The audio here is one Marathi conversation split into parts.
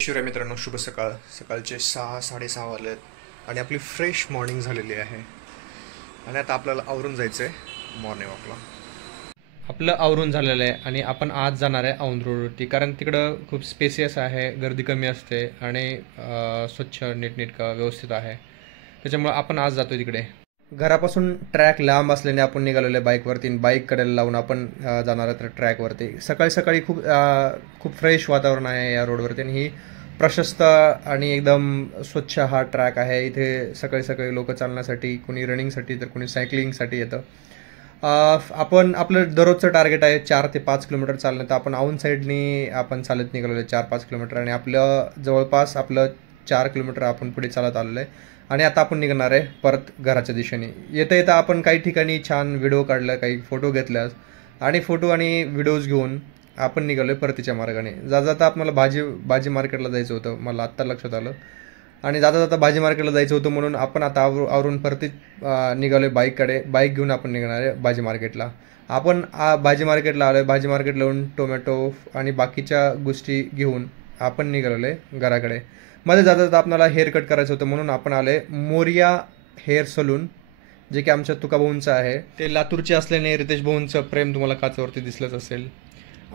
शिवराय मित्रांनो, शुभ सकाळ. सकाळचे 6-6:30 वाजलेत आणि आपली फ्रेश मॉर्निंग झालेली आहे आणि आता आपल्याला आवरून जायचं आहे मॉर्निंग वॉकला. आपलं आवरून झालेलं आहे आणि आपण आज जाणार आहे औंध रोडवरती, कारण तिकडं खूप स्पेसियस आहे, गर्दी कमी असते आणि स्वच्छ नीटनेटकं व्यवस्थित आहे. त्याच्यामुळं आपण आज जातो तिकडे. घरापासून ट्रॅक लांब असल्याने आपण निघालेलो आहे बाईकवरती. बाईक कडेला लावून आपण जाणार आहे ट्रॅकवरती. सकाळी सकाळी खूप फ्रेश वातावरण आहे या रोडवरती आणि ही प्रशस्त आणि एकदम स्वच्छ हा ट्रॅक आहे. इथे सकाळी सकाळी लोक चालण्यासाठी, कोणी रनिंगसाठी तर कोणी सायकलिंगसाठी येतं. आपण आपलं दररोजचं टार्गेट आहे 4 ते 5 किलोमीटर चालणं, तर आपण औंध साईडनी आपण चालत निघालेलो आहे 4-5 किलोमीटर आणि आपलं जवळपास 4 किलोमीटर आपण पुढे चालत आलेलो आहे आणि आता आपण निघणार आहे परत घराच्या दिशेने. येता येता आपण काही ठिकाणी छान व्हिडिओ काढला, काही फोटो घेतल्यास आणि फोटो आणि व्हिडिओज घेऊन आपण निघालो आहे परतीच्या मार्गाने. जाता आपल्याला भाजी मार्केटला जायचं होतं, मला आत्ता लक्षात आलं, आणि जाता भाजी मार्केटला जायचं होतं म्हणून आपण आता आवरून परतीत निघालो आहे बाईककडे. बाईक घेऊन आपण निघणार आहे भाजी मार्केटला. आपण भाजी मार्केटला आलो आहे. भाजी मार्केटला येऊन टोमॅटो आणि बाकीच्या गोष्टी घेऊन आपण निघालेलो आहे घराकडे. मध्ये जाता आपल्याला हेअर कट करायचं होतं म्हणून आपण आलो आहे मोरिया हेअर सलून, जे की आमच्या तुकाभाऊंचं आहे. ते लातूरचे असल्याने रितेश भाऊंचं प्रेम तुम्हाला काचावरती दिसलंच असेल.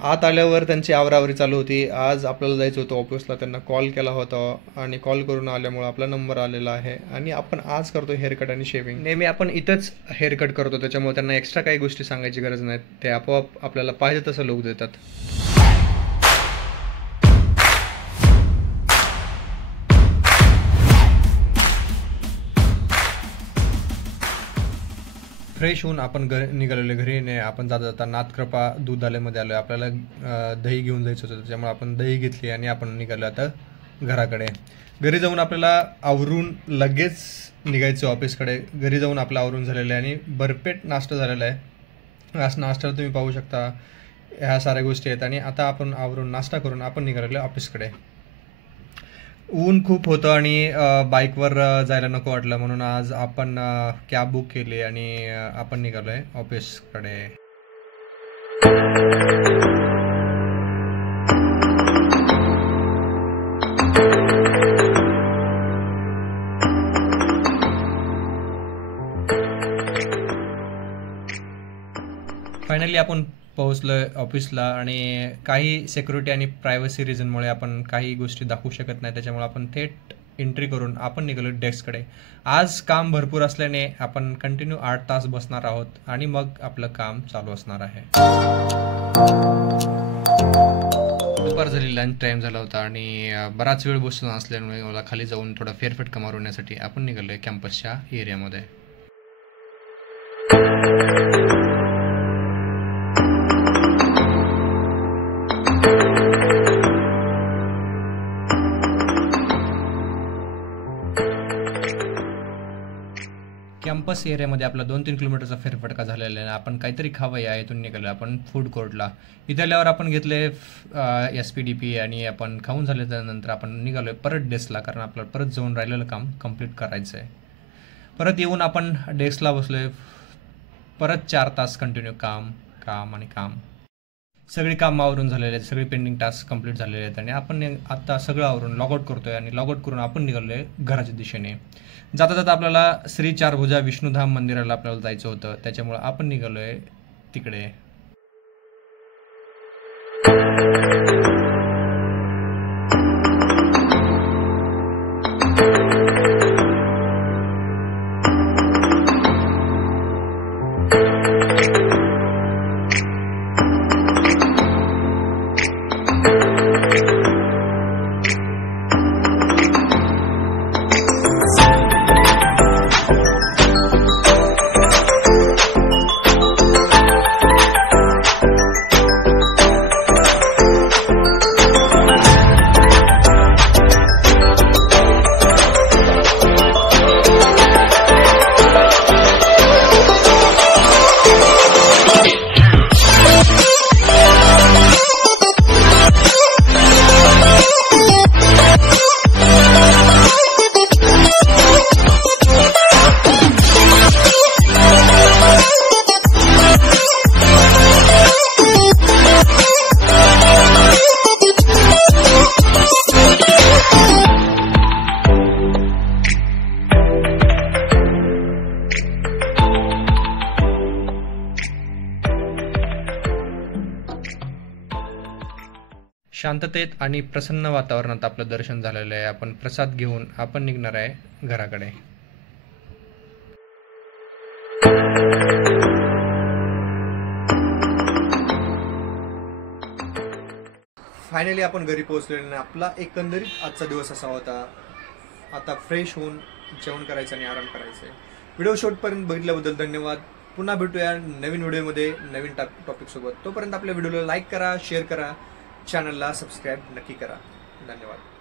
आत आल्यावर त्यांची आवरावरी चालू होती. आज आपल्याला जायचं होतं ऑफिसला. त्यांना कॉल केला होता आणि कॉल करून आल्यामुळे आपला नंबर आलेला आहे आणि आपण आज करतो हेअरकट आणि शेविंग. नेहमी आपण इथंच हेअरकट करतो, त्याच्यामुळे त्यांना एक्स्ट्रा काही गोष्टी सांगायची गरज नाही. ते आपोआप आपल्याला पाहिजे तसं लुक देतात. फ्रेश होऊन आपण निघालेलो घरी. आपण जाता नाथकृपा दूध आल्यामध्ये आलो आहे. आपल्याला दही घेऊन जायचं होतं, त्याच्यामुळे आपण दही घेतली आणि आपण निघालो आता घराकडे. घरी जाऊन आपल्याला आवरून लगेच निघायचं ऑफिसकडे. घरी जाऊन आपलं आवरून झालेलं आहे आणि भरपेट नाश्ता झालेला आहे. नाश्त्याला तुम्ही पाहू शकता ह्या साऱ्या गोष्टी आहेत आणि आता आपण आवरून नाश्ता करून आपण निघालेलो ऑफिसकडे. ऊन खूप होतं आणि बाईकवर जायला नको वाटलं म्हणून आज आपण कॅब बुक केली आणि आपण निघालो आहे ऑफिसकडे. फायनली आपण पोहोचलोय ऑफिसला आणि काही सिक्युरिटी आणि प्रायव्हसी रिझनमुळे आपण काही गोष्टी दाखवू शकत नाही, त्याच्यामुळे आपण थेट एंट्री करून आपण निघालो डेस्ककडे. आज काम भरपूर असल्याने आपण कंटिन्यू 8 तास बसणार आहोत आणि मग आपलं काम चालू असणार आहे. दुपार झाली, लंच टाईम झाला होता आणि बराच वेळ बसून असल्यामुळे मला खाली जाऊन थोडा फेरफटका मारवण्यासाठी आपण निघालोय कॅम्पसच्या एरियामध्ये. कॅम्पस एरियामध्ये आपला 2-3 किलोमीटरचा फेरफटका झालेला आहे. आपण काहीतरी खावं या इथून निघालो आपण फूड कोर्टला. इथे आल्यावर आपण घेतले SPDP आणि आपण खाऊन झाले. त्यानंतर आपण निघालो आहे परत डेस्कला, कारण आपल्याला परत जाऊन राहिलेलं काम कंप्लीट करायचं आहे. परत येऊन आपण डेस्कला बसलो आहे. परत 4 तास कंटिन्यू काम. सगळी काम आवरून झालेले आहेत, सगळे पेंडिंग टास्क कंप्लीट झालेले आहेत आणि आपण आता सगळं आवरून लॉगआउट करतोय आणि लॉगआउट करून आपण निघालो आहे घराच्या दिशेने. जाता आपल्याला श्री चारभुजा विष्णुधाम मंदिराला आपल्याला जायचं होतं, त्याच्यामुळे आपण निघालो आहे तिकडे. शांततेत आणि प्रसन्न वातावरणात आपलं दर्शन झालेलं आहे. आपण प्रसाद घेऊन आपण निघणार आहे घराकडे. फायनली आपण घरी पोहोचलेलो आणि आपला एकंदरीत आजचा दिवस असा होता. आता फ्रेश होऊन जेवण करायचं आणि आराम करायचं आहे. व्हिडिओ शेवटपर्यंत बघितल्याबद्दल धन्यवाद. पुन्हा भेटूया नवीन व्हिडिओमध्ये नवीन टॉपिक सोबत. तोपर्यंत आपल्या व्हिडिओला लाईक करा, शेअर करा, चॅनलला सबस्क्राईब नक्की करा. धन्यवाद.